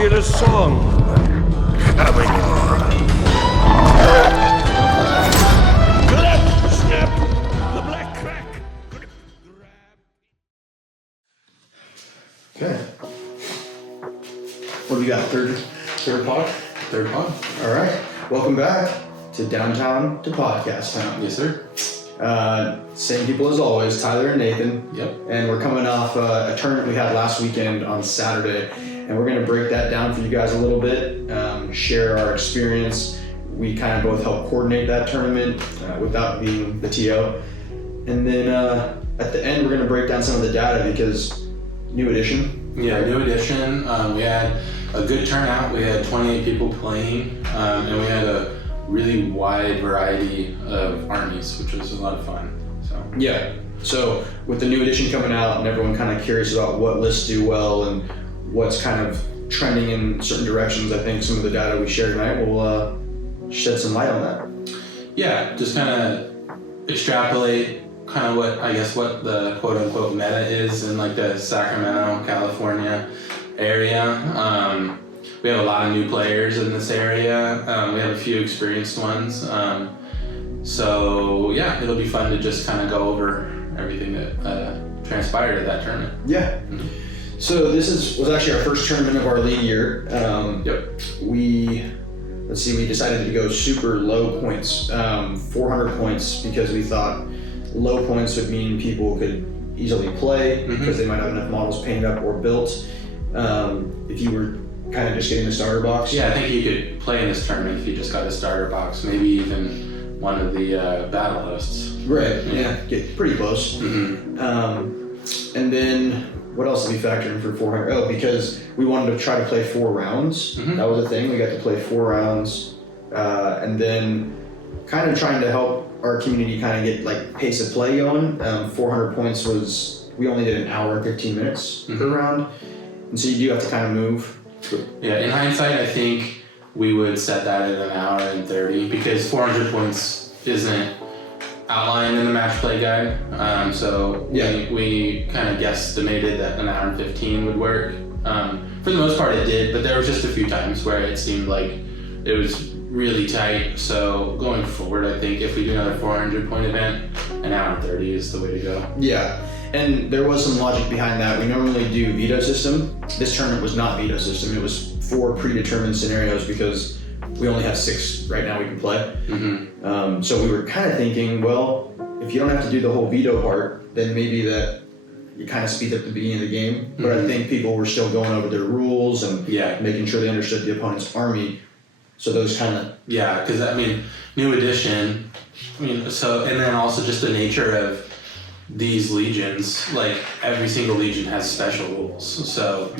feel a song coming on. Clap, snap, the black crack. Okay. What do we got? Third pod? Third pod. All right. Welcome back to Downtown to Podcast Town. Yes, sir. Same people as always, Tyler and Nathan. Yep. And we're coming off a tournament we had last weekend on Saturday. And we're going to break that down for you guys a little bit, share our experience. We kind of both helped coordinate that tournament without being the TO. And then at the end, we're going to break down some of the data because new edition. Yeah, new edition. We had a good turnout. We had 28 people playing, and we had a really wide variety of armies, which was a lot of fun. So yeah. So with the new edition coming out and everyone kind of curious about what lists do well and what's kind of trending in certain directions, I think some of the data we shared tonight will shed some light on that. Yeah, just kind of extrapolate kind of what the quote unquote meta is in like the Sacramento, California area. We have a lot of new players in this area. We have a few experienced ones. So yeah, it'll be fun to just kind of go over everything that transpired at that tournament. Yeah. Mm-hmm. So this was actually our first tournament of our league year. Yep. We decided to go super low points, 400 points, because we thought low points would mean people could easily play because they might have enough models painted up or built. If you were kind of just getting the starter box. Yeah, I think you could play in this tournament if you just got a starter box, maybe even one of the battle hosts. Right, yeah, get pretty close. Mm-hmm. And then what else did we factor in for 400? Oh, because we wanted to try to play 4 rounds. Mm-hmm. That was a thing. We got to play 4 rounds. And then kind of trying to help our community kind of get like pace of play going. 400 points we only did an hour and 15 minutes per round. And so you do have to kind of move. Yeah, in hindsight, I think we would set that at an hour and 30 because 400 points isn't outlined in the match play guide. So we kind of guesstimated that an hour and 15 would work. For the most part, it did, but there was just a few times where it seemed like it was really tight. So going forward, I think if we do another 400 point event, an hour and 30 is the way to go. Yeah. And there was some logic behind that. We normally do veto system. This tournament was not veto system. It was 4 predetermined scenarios because we only have 6 right now we can play. Mm-hmm. So we were kind of thinking, well, if you don't have to do the whole veto part, then maybe that you kind of speed up the beginning of the game. But I think people were still going over their rules and making sure they understood the opponent's army. So those kind of... Yeah, because new edition, and then also just the nature of these legions, like every single legion has special rules. So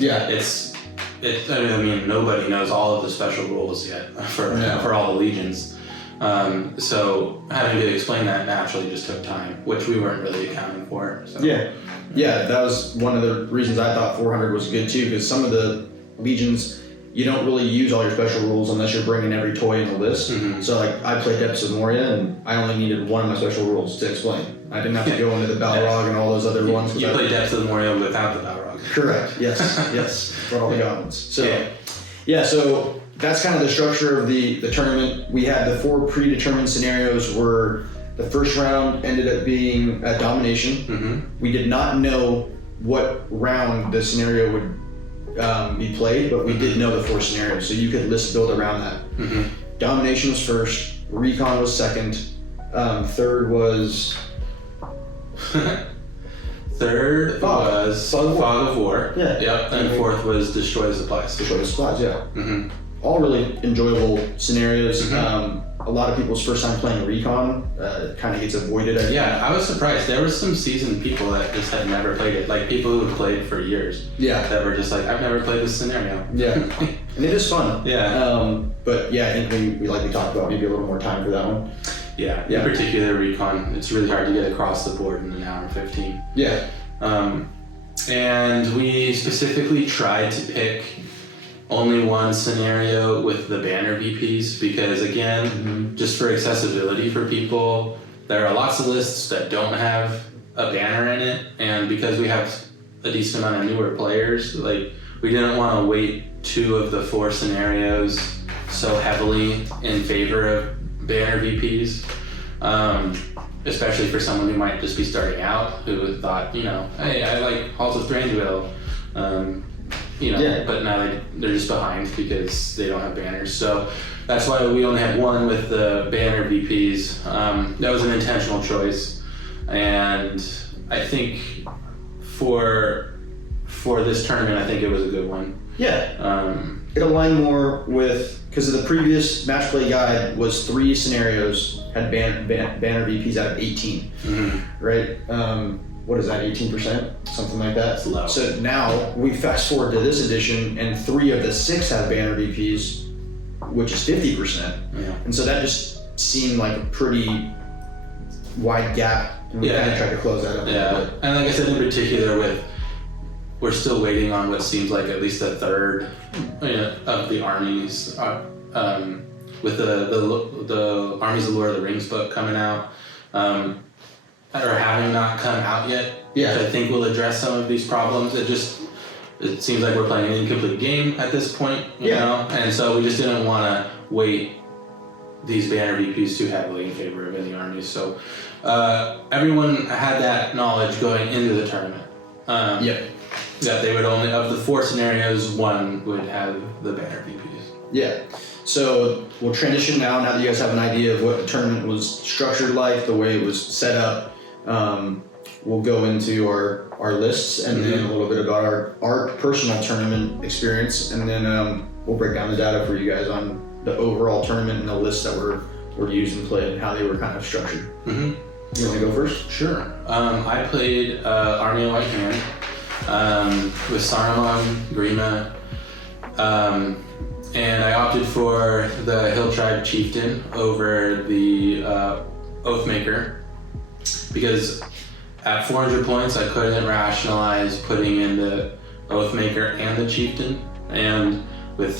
nobody knows all of the special rules yet for all the legions. So having to explain that naturally just took time, which we weren't really accounting for. So. Yeah, that was one of the reasons I thought 400 was good too, because some of the legions, you don't really use all your special rules unless you're bringing every toy in the list. Mm-hmm. So like I played Depths of Moria and I only needed one of my special rules to explain. I didn't have to go into the Balrog and all those other ones. You played Depths of Moria without the Balrog. Correct, yes, for all the goblins. So so that's kind of the structure of the tournament. We had the 4 predetermined scenarios where the first round ended up being a domination. Mm-hmm. We did not know what round the scenario would be played, but we did know the 4 scenarios, so you could list build around that. Mm-hmm. Domination was first, Recon was second, third was... Third was Fog of War. Yeah. Yep. And fourth was Destroy Supplies. Destroy Supplies, yeah. Mm-hmm. All really enjoyable scenarios. Mm-hmm. A lot of people's first time playing Recon kind of gets avoided. Yeah, I was surprised. There were some seasoned people that just had never played it, like people who had played for years. Yeah. That were just like, I've never played this scenario. Yeah. And it is fun. Yeah. But yeah, I think we like we talked about maybe a little more time for that one. Yeah. In particular, Recon, it's really hard to get across the board in an hour and 15. Yeah. And we specifically tried to pick only one scenario with the banner VPs because, again, just for accessibility for people, there are lots of lists that don't have a banner in it, and because we have a decent amount of newer players, like we didn't want to weight 2 of the 4 scenarios so heavily in favor of banner VPs, especially for someone who might just be starting out, who thought, hey, I like Halls of Thranduil, but now they're just behind because they don't have banners. So that's why we only had 1 with the banner VPs. That was an intentional choice, and I think for this tournament, I think it was a good one. Yeah. It aligned more with, because the previous match play guide was 3 scenarios had banner VPs out of 18, right? What is that, 18%? Something like that? It's low. So now we fast forward to this edition and 3 of the 6 have banner VPs, which is 50%. Yeah. And so that just seemed like a pretty wide gap, and we kind of tried to close that up a little bit. And like I said, in particular, we're still waiting on what seems like at least a third of the armies, with the Armies of Lord of the Rings book coming out, or having not come out yet. Yeah. Which I think will address some of these problems. It seems like we're playing an incomplete game at this point, you know? And so we just didn't want to weight these banner VPs too heavily in favor of any armies. So everyone had that knowledge going into the tournament. That they would only, of the 4 scenarios, 1 would have the banner VPs. Yeah. So we'll transition now that you guys have an idea of what the tournament was structured like, the way it was set up. We'll go into our lists and then a little bit about our personal tournament experience, and then we'll break down the data for you guys on the overall tournament and the lists that were used and played and how they were kind of structured. You want to go first? Sure. I played Army of White Hand with Saruman, Grima, and I opted for the Hill Tribe Chieftain over the Oathmaker because at 400 points I couldn't rationalize putting in the Oathmaker and the Chieftain, and with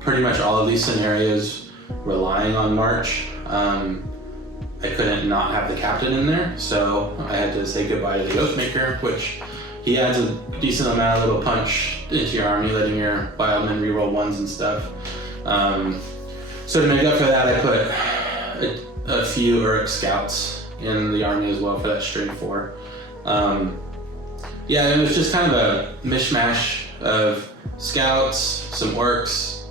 pretty much all of these scenarios relying on March, I couldn't not have the Captain in there, so I had to say goodbye to the Oathmaker, which he adds a decent amount of little punch into your army, letting your Wildmen reroll 1s and stuff. So to make up for that, I put a few Uruk Scouts in the army as well for that straight 4. It was just kind of a mishmash of Scouts, some Orcs,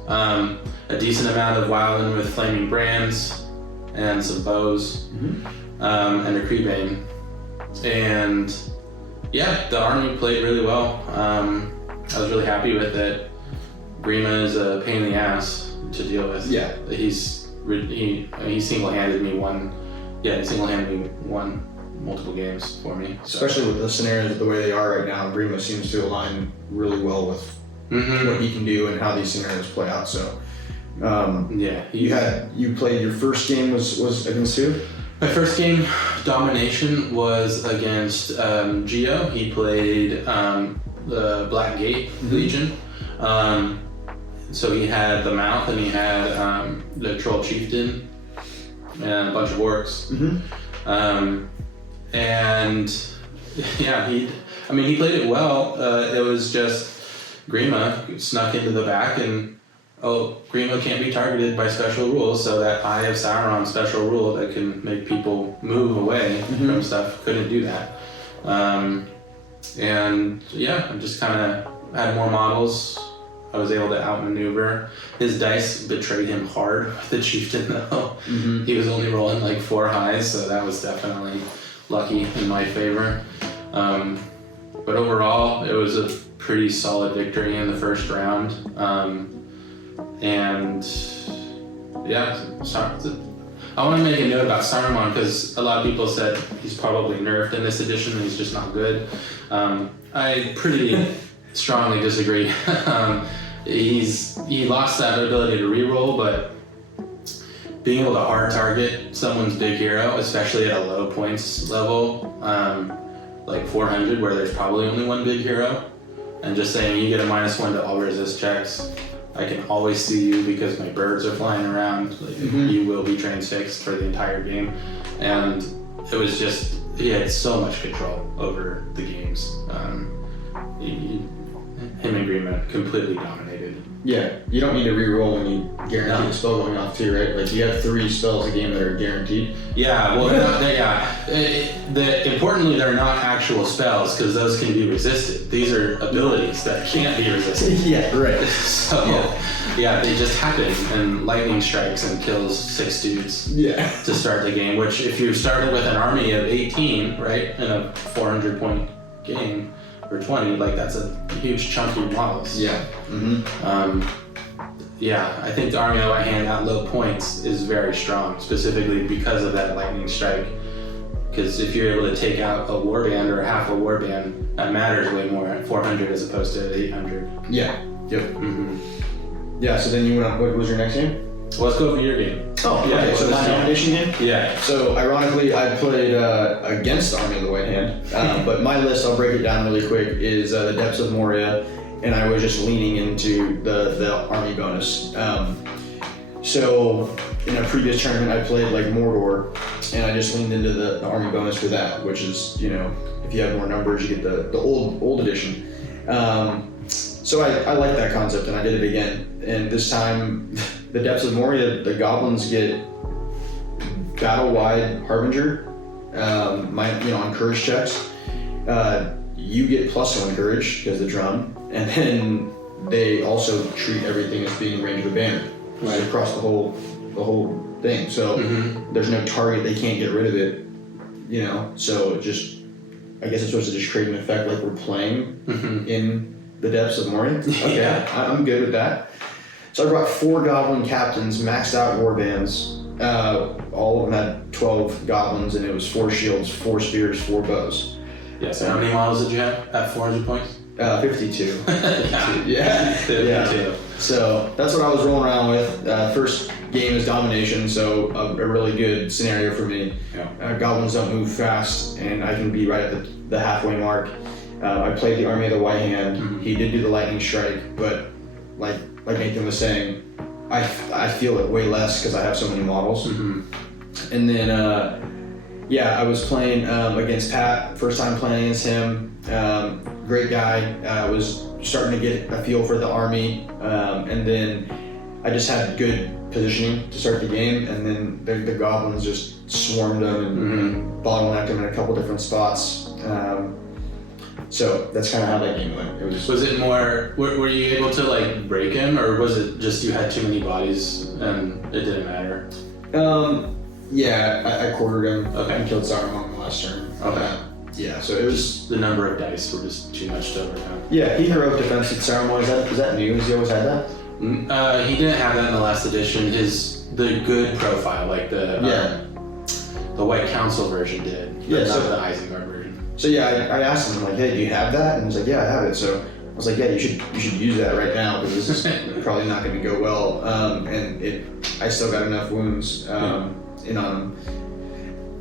a decent amount of Wildmen with Flaming Brands, and some Bows, and a Creebane. And the army played really well. I was really happy with it. Grima is a pain in the ass to deal with. Yeah. He single-handed me one. Yeah, he single-handed me won multiple games for me. So. Especially with the scenarios the way they are right now, Grima seems to align really well with what he can do and how these scenarios play out. So, you played your first game was against who? My first game, Domination, was against Geo. He played the Black Gate Legion. So he had the Mouth and he had the Troll Chieftain and a bunch of Orcs. He played it well. It was just Grima snuck into the back and Grima can't be targeted by special rules, so that Eye of Sauron special rule that can make people move away from stuff couldn't do that. I just kind of had more models. I was able to outmaneuver. His dice betrayed him hard with the Chieftain though. He was only rolling like 4 highs, so that was definitely lucky in my favor. But overall, it was a pretty solid victory in the first round. I want to make a note about Saruman because a lot of people said he's probably nerfed in this edition and he's just not good. I pretty strongly disagree. He lost that ability to reroll, but being able to hard target someone's big hero, especially at a low points level, like 400 where there's probably only one big hero, and just saying you get a -1 to all resist checks, I can always see you because my birds are flying around. Like, you will be transfixed for the entire game. And it was just, he had so much control over the games. him and Grima completely dominated. Yeah, you don't need to reroll when you guarantee the spell going off too, right? Like you have 3 spells a game that are guaranteed. Yeah, well, importantly, they're not actual spells because those can be resisted. These are abilities that can't be resisted. Yeah, right. So, yeah, they just happen, and lightning strikes and kills 6 dudes. Yeah. To start the game, which if you started with an army of 18, right, in a 400 point game, or 20, like that's a huge chunk of models. Yeah. Mm-hmm. Yeah, I think the army on White Hand at low points is very strong, specifically because of that lightning strike. Because if you're able to take out a warband or half a warband, that matters way more at 400 as opposed to 800. Yeah. Yep. Mm-hmm. Yeah. So then you went on. What was your next game? Well, let's go over your game. Oh, yeah. Okay, so my Domination game? Yeah. So ironically, I played against the Army of the White Hand, but my list, I'll break it down really quick, is the Depths of Moria, and I was just leaning into the Army bonus. So in a previous tournament, I played like Mordor, and I just leaned into the Army bonus for that, which is, you know, if you have more numbers, you get the old edition. So I like that concept, and I did it again. And this time, the Depths of Moria, the goblins get battle-wide Harbinger, on courage checks. You get +1 courage because of the drum, and then they also treat everything as being range of a banner, right, across the whole thing. So there's no target; they can't get rid of it. You know, so I guess it's supposed to just create an effect like we're playing in the Depths of Moria. Okay, yeah. I'm good with that. So I brought 4 goblin captains, maxed out warbands. All of them had 12 goblins, and it was 4 shields, 4 spears, 4 bows. Yeah, so how many models did you have at 400 points? 52. Yeah. 52. Yeah. So that's what I was rolling around with. First game is Domination, so a really good scenario for me. Yeah. Goblins don't move fast, and I can be right at the halfway mark. I played the Army of the White Hand. He did do the lightning strike, but like Nathan was saying, I feel it way less because I have so many models. And then I was playing against Pat, first time playing against him. Great guy. Was starting to get a feel for the army, and then I just had good positioning to start the game, and then the goblins just swarmed him and bottlenecked him in a couple different spots. So that's kind of how that game went. Was it more? Were you able to like break him, or was it just you had too many bodies and it didn't matter? I quartered him. Okay. And killed Saruman in the last turn. Okay. Yeah, so it was the number of dice were just too much to overcome. Yeah, he heroic defense at Saruman. Is that new? Has he always had that? He didn't have that in the last edition. The good profile, like the White Council version did, but not the Isengard version. So I asked him like, hey, do you have that? And he's like, yeah, I have it. So I was like, yeah, you should use that right now because this is probably not going to go well. I still got enough wounds in on him.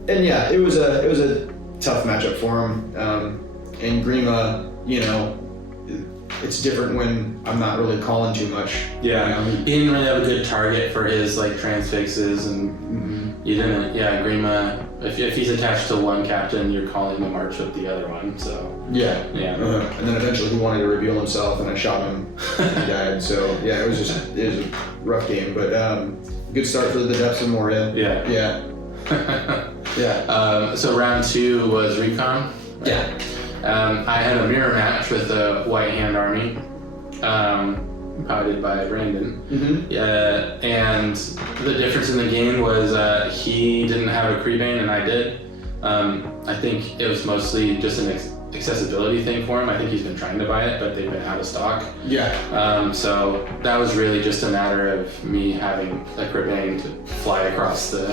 And yeah, it was a tough matchup for him. And Grima, it's different when I'm not really calling too much. Yeah, he didn't really have a good target for his like transfixes, and you didn't. Yeah, Grima. If he's attached to one captain, you're calling the march with the other one. So yeah. And then eventually he wanted to reveal himself, and I shot him. And he died. So yeah, it was a rough game, but good start for the Depths of Moria. Yeah. Yeah. So round 2 was Recon. Right? Yeah. I had a mirror match with the White Hand army, piloted by Brandon. And the difference in the game was he didn't have a Creebane and I did. I think it was mostly just an accessibility thing for him. I think he's been trying to buy it, but they've been out of stock. Yeah. So that was really just a matter of me having a Creebane to fly across the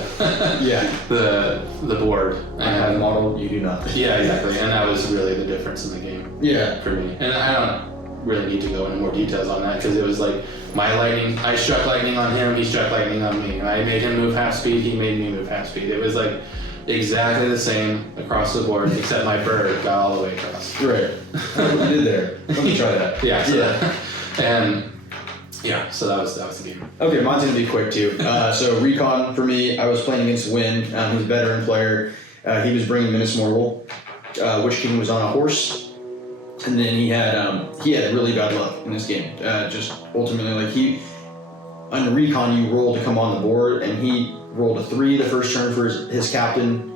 the board. I have a model, you do not. Yeah, exactly. And that was really the difference in the game. Yeah. For me. And I don't really need to go into more details on that because it was like my lightning, I struck lightning on him, he struck lightning on me. I made him move half speed, he made me move half speed. It was like exactly the same across the board, except my bird got all the way across. Right. What you did there? Let me try that. Yeah. So that was the game. Okay, mine's gonna be quick too. So Recon for me, I was playing against Wynn. He's a veteran player. He was bringing Minas Morgul. Witch King was on a horse. And then he had really bad luck in this game. Just ultimately, like on Recon, you roll to come on the board, and he rolled a 3 the first turn for his captain.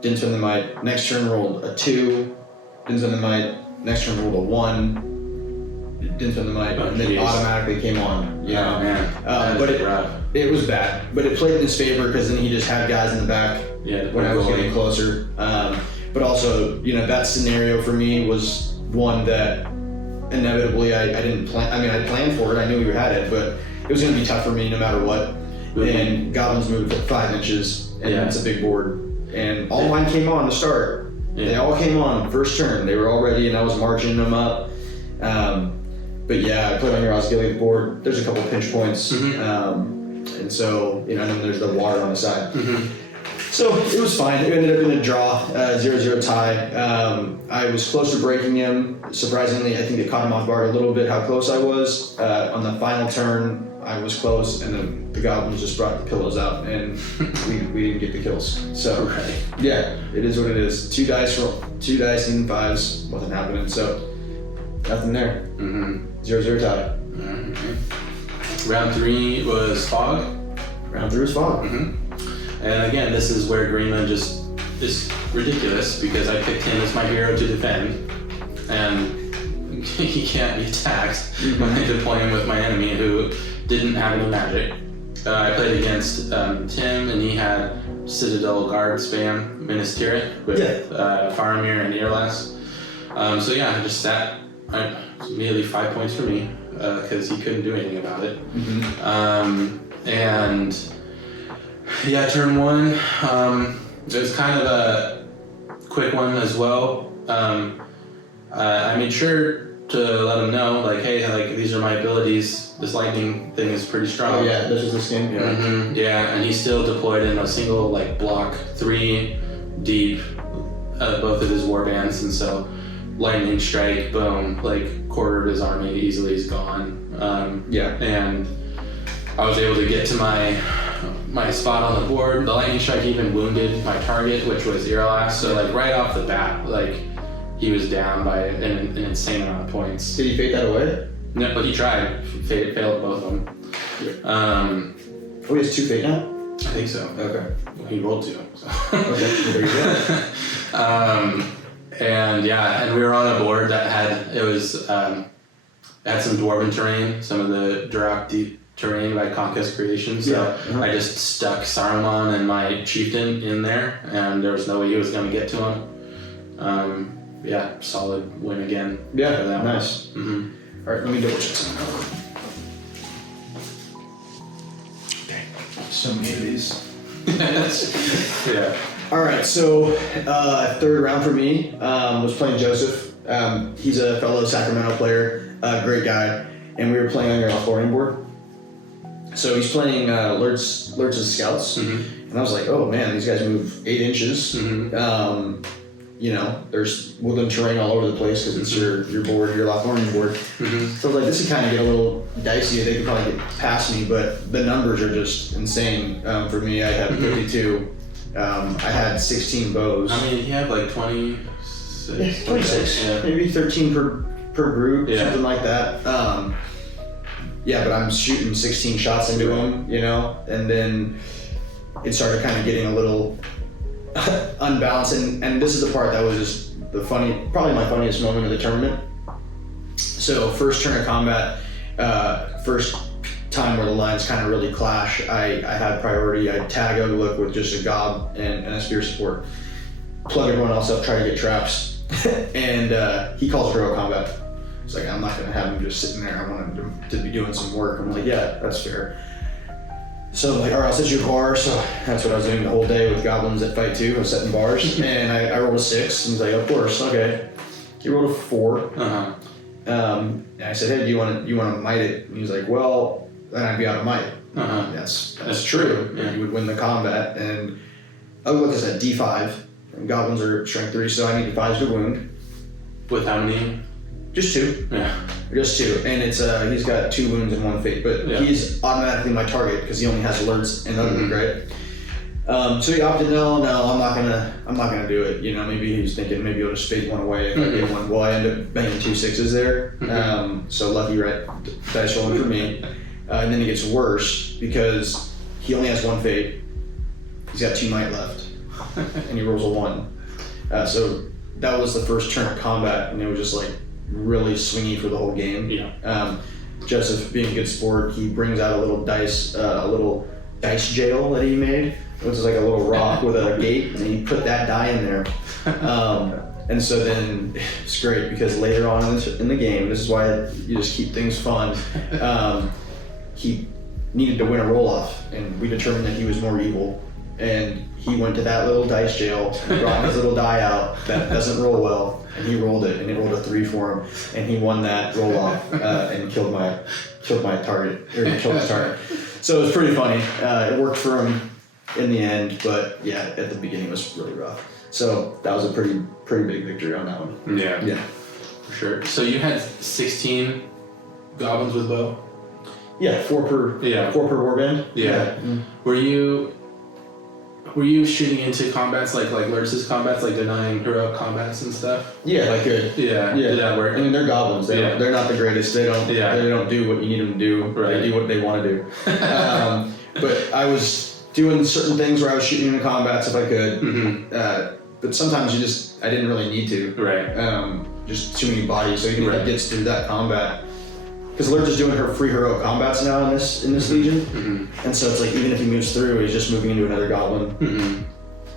Didn't spend the might. Next turn rolled a 2. Didn't spend the might. Next turn rolled a 1. Didn't spend the might, and then automatically came on. Yeah, man. But it was bad. But it played in his favor because then he just had guys in the back when I was getting closer. But also, that scenario for me was one that inevitably I didn't plan. I mean, I planned for it. I knew we had it, but it was going to be tough for me no matter what. And goblins moved 5 inches, and it's a big board. And all mine came on to start. Yeah. They all came on first turn. They were all ready, and I was marching them up. But yeah, I put on your Osgiliath board. There's a couple pinch points, and so and then there's the water on the side. So it was fine. It ended up in a draw, 0-0 tie. I was close to breaking him. Surprisingly, I think it caught him off guard a little bit how close I was. On the final turn, I was close, and then the goblins just brought the pillows out, and we didn't get the kills. So yeah, it is what it is. 2 dice and 5s, wasn't happening. So nothing there. 0-0 tie. Round 3 was fog. Round 3 was fog. And again, this is where Greenland just is ridiculous because I picked him as my hero to defend, and he can't be attacked when I deploy him with my enemy who didn't have any magic. I played against Tim, and he had Citadel Guard spam Minas Tirith with Faramir and Earlass. So yeah, I just sat. Immediately 5 points for me because he couldn't do anything about it. And yeah, turn 1. It was kind of a quick one as well. I made sure to let him know, like, hey, like these are my abilities. This lightning thing is pretty strong. Oh yeah, this was this game. Yeah, and he still deployed in a single block 3 deep, both of his warbands, and so lightning strike, boom, quarter of his army easily is gone. And I was able to get to my spot on the board. The lightning strike even wounded my target, which was Earlass. So right off the bat, he was down by an insane amount of points. Did he fade that away? No, but he tried. Failed both of them. He has 2 fate now? I think so. Okay. He rolled 2. So. Okay, there you go. And we were on a board that had had some dwarven terrain, some of the Durak deep terrain by Conquest Creation. So I just stuck Saruman and my chieftain in there, and there was no way he was going to get to him. Solid win again. Yeah, nice. All right, let me double check something. Okay, so many of these. Yeah. All right, so third round for me was playing Joseph. He's a fellow Sacramento player, great guy, and we were playing on your Lothlorien board. So he's playing Lurtz's scouts, and I was like, oh man, these guys move 8 inches. There's woodland terrain all over the place because it's your board, your Lothlorien board. So I was like, this could kind of get a little dicey. They could probably get past me, but the numbers are just insane for me. I had 52. I had 16 bows. I mean, he had 26. Yeah, 26. Maybe 13 per group, something like that. But I'm shooting 16 shots into him, and then it started kind of getting a little unbalanced. And this is the part that was just probably my funniest moment of the tournament. So first turn of combat, first time where the lines kind of really clash, I had priority. I'd tag Outlook with just a gob and a spear support. Plug everyone else up, try to get traps. And he calls hero combat. It's like, I'm not going to have him just sitting there. I want him to be doing some work. I'm like, yeah, that's fair. So I'm like, all right, I'll set you a bar. So that's what I was doing the whole day with goblins at fight 2. I was setting bars. And I rolled a 6. And he's like, of course, okay. He rolled a 4. And I said, hey, do you want to might it? And he was like, well, then I'd be out of might. That's true. Yeah. You would win the combat. And Outlook is at D5. And goblins are strength 3, so I need 5s to wound. With how many? Just 2. Yeah. Just 2. And it's he's got 2 wounds and 1 fate. But he's automatically my target because he only has Lurtz and Outlook, right? So he opted, no, I'm not gonna do it. Maybe he was thinking maybe he'll just fake one away if I get one. Well, I ended up banging 2 6s there. So lucky dice rolling for me. And then it gets worse because he only has 1 fate. He's got 2 might left, and he rolls a 1. So that was the first turn of combat, and it was just like really swingy for the whole game. Yeah. Joseph, being a good sport, he brings out a little dice jail that he made, which is like a little rock with a gate, and he put that die in there. And so then it's great because later on in the game, this is why you just keep things fun. He needed to win a roll-off, and we determined that he was more evil. And he went to that little dice jail and brought his little die out that doesn't roll well, and he rolled it, and it rolled a 3 for him, and he won that roll-off and killed my target, or killed his target. So it was pretty funny. It worked for him in the end, but yeah, at the beginning it was really rough. So that was a pretty big victory on that one. Yeah, for sure. So you had 16 goblins with bow. Yeah, 4 per warband. Yeah. Mm-hmm. Were you shooting into combats like Lurtz's combats, like denying heroic combats and stuff? Yeah, I could. Yeah. Did that work? I mean, they're goblins. They're not the greatest. They don't do what you need them to do. Right. They do what they want to do. But I was doing certain things where I was shooting into combats if I could. Mm-hmm. But sometimes I didn't really need to. Right. Just too many bodies. So even if it gets through that combat. Because Lurtz is doing her free heroic combats now in this legion, and so it's like even if he moves through, he's just moving into another goblin.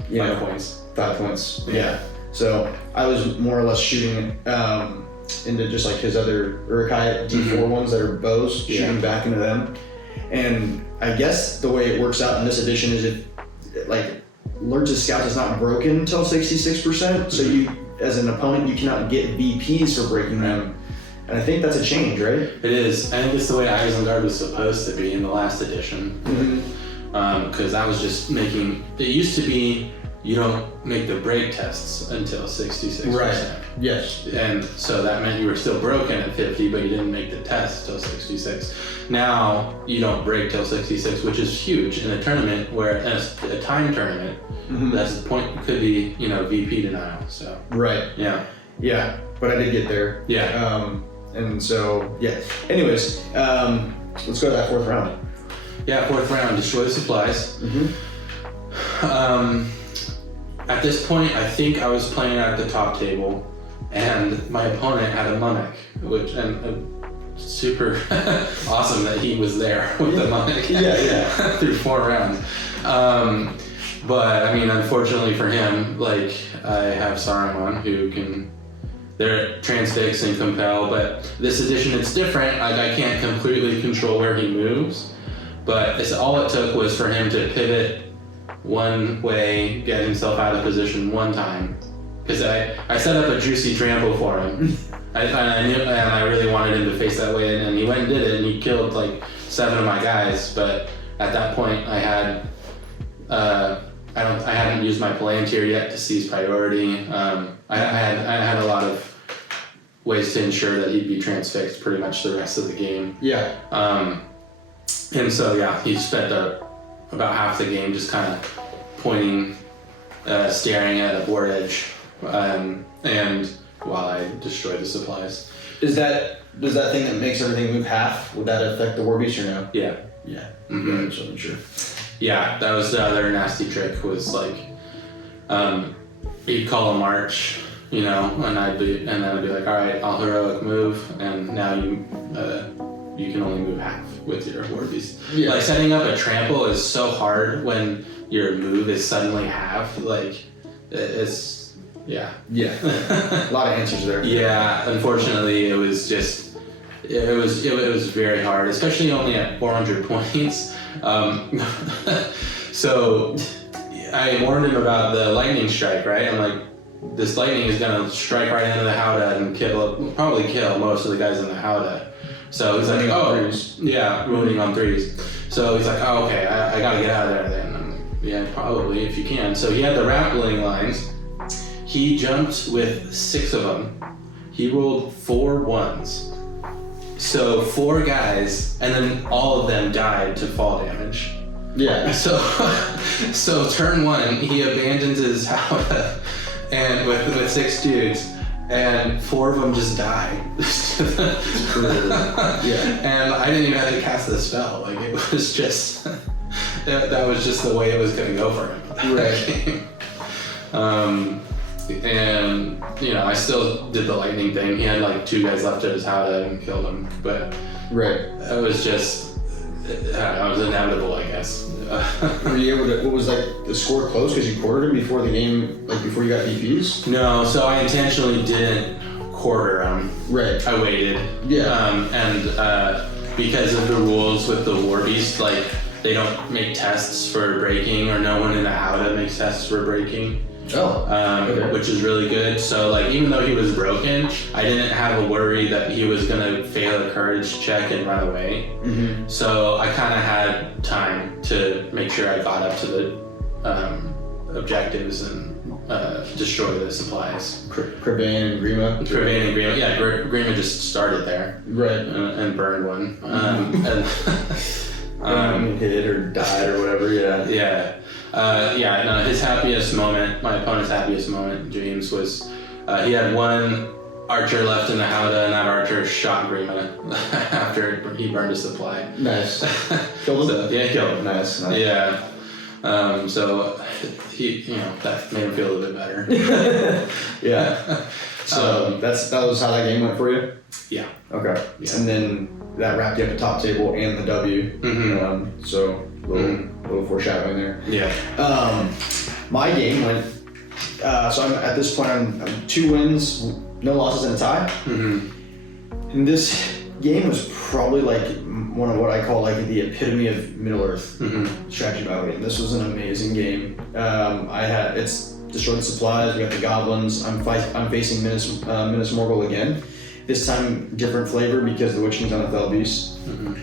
5 points. 5 points. Yeah. So I was more or less shooting into just like his other Urukai D4 ones that are bows, shooting back into them. And I guess the way it works out in this edition is if like Lurtz's scout is not broken until 66%, so you as an opponent you cannot get VPs for breaking them. And I think that's a change, right? It is. I think it's the way Isengard was supposed to be in the last edition. Because that was just making... It used to be you don't make the break tests until 66%. Right. Yes. And so that meant you were still broken at 50, but you didn't make the test till 66. Now you don't break till 66, which is huge in a tournament where in a time tournament, that's the point. Could be VP denial. So. Right. Yeah. Yeah. But I did get there. Yeah. And so, yeah. Anyways, let's go to that 4th round. Yeah, 4th round, destroy the supplies. At this point, I think I was playing at the top table, and my opponent had a Munich, and super awesome that he was there with the Munich. Through 4 rounds. But I mean, unfortunately for him, like I have Saruman who can. They're transfix and compel, but this edition it's different. Like I can't completely control where he moves, but all it took was for him to pivot one way, get himself out of position one time. Because I set up a juicy trample for him. I knew, and I really wanted him to face that way, and he went and did it, and he killed like 7 of my guys. But at that point, I had I hadn't used my Palantir yet to seize priority. I had a lot of ways to ensure that he'd be transfixed pretty much the rest of the game. Yeah. And so he spent about half the game just kind of pointing, staring at a board edge, and while I destroyed the supplies. Does that thing that makes everything move half, would that affect the war beast or no? Yeah. Yeah. Mm-hmm. Yeah, so sure. Yeah, that was the other nasty trick was like, he'd call a march, and then I'd be like, all right, I'll heroic move, and now you can only move half with your war beast. Yeah. Like setting up a trample is so hard when your move is suddenly half. Like it's yeah. A lot of answers there. Yeah, unfortunately, it was very hard, especially only at 400 points. So I warned him about the lightning strike, right? I'm like, this lightning is gonna strike right into the Howdah and probably kill most of the guys in the Howdah. So he's like, ruining on 3s. So he's like, oh, okay, I gotta get out of there then. I'm like, yeah, probably, if you can. So he had the rappelling lines. He jumped with 6 of them. He rolled 4 1s. So 4 guys, and then all of them died to fall damage. Yeah. So turn one, he abandons his Howdah and with 6 dudes, and 4 of them just die. Yeah. And I didn't even have to cast the spell. Like, it was just that was just the way it was gonna go for him. Right. And I still did the lightning thing. He had like 2 guys left at his Howdah and killed him, but Right. it was just, I was inevitable, I guess. Were you able to, what was like the score close because you quartered him before the game, like before you got DPs? No, so I intentionally didn't quarter him. Right. I waited. Yeah. And because of the rules with the War Beast, like, they don't make tests for breaking, or no one in the Howdah makes tests for breaking. Oh. Okay. Which is really good. So, like, even though he was broken, I didn't have a worry that he was gonna fail a courage check and run away. Mm-hmm. So I kind of had time to make sure I got up to the objectives and destroy the supplies. Crabane and Grima? Crabane and Grima. Yeah, Grima just started there. Right. And burned one. Hit or died or whatever, yeah. Yeah. No, his happiest moment, my opponent's happiest moment, James, was he had 1 archer left in the Howdah, and that archer shot Grima after he burned a supply. Nice. Killed him? So, yeah, he killed him. Nice. Yeah. So he, that made him feel a little bit better. Yeah. So that was how that game went for you? Yeah. Okay. Yeah. And then that wrapped you up the top table and the W. Mm-hmm. So little foreshadowing there. Yeah. My game went. So I'm at this point. I'm 2 wins, no losses, and a tie. Mm-hmm. And this game was probably like one of what I call like the epitome of Middle Earth strategy battle game. This was an amazing game. It's destroyed supplies. We got the goblins. I'm facing Minas Morgul again. This time different flavor because the Witch King's on the Fell Beast. Mm-hmm.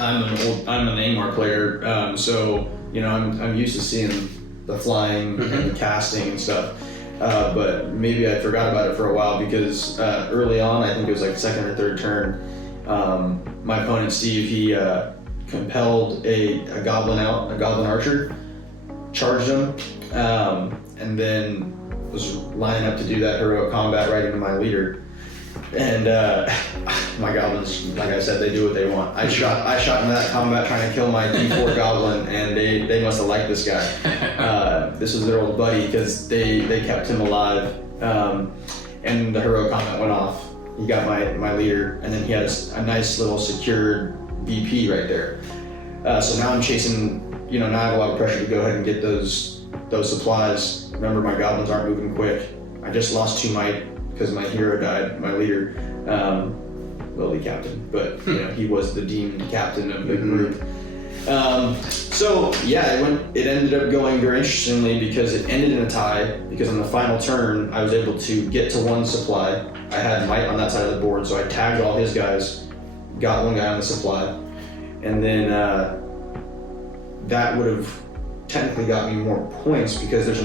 I'm an AMAR player, so I'm used to seeing the flying and the casting and stuff. But maybe I forgot about it for a while because early on, I think it was like 2nd or 3rd turn, my opponent Steve, he compelled a goblin out, a goblin archer, charged him, and then was lining up to do that heroic combat right into my leader. And my goblins, like I said, they do what they want. I shot in that combat trying to kill my D4 goblin, and they must have liked this guy. This was their old buddy because they kept him alive. And the heroic combat went off. He got my leader, and then he had a nice little secured VP right there. So now I'm chasing. Now I have a lot of pressure to go ahead and get those supplies. Remember, my goblins aren't moving quick. I just lost 2 might because my hero died, my leader, lowly captain, but he was the deemed captain of the group. So yeah, it ended up going very interestingly because it ended in a tie. Because on the final turn, I was able to get to 1 supply. I had might on that side of the board, so I tagged all his guys, got 1 guy on the supply, and then that would have technically got me more points because there's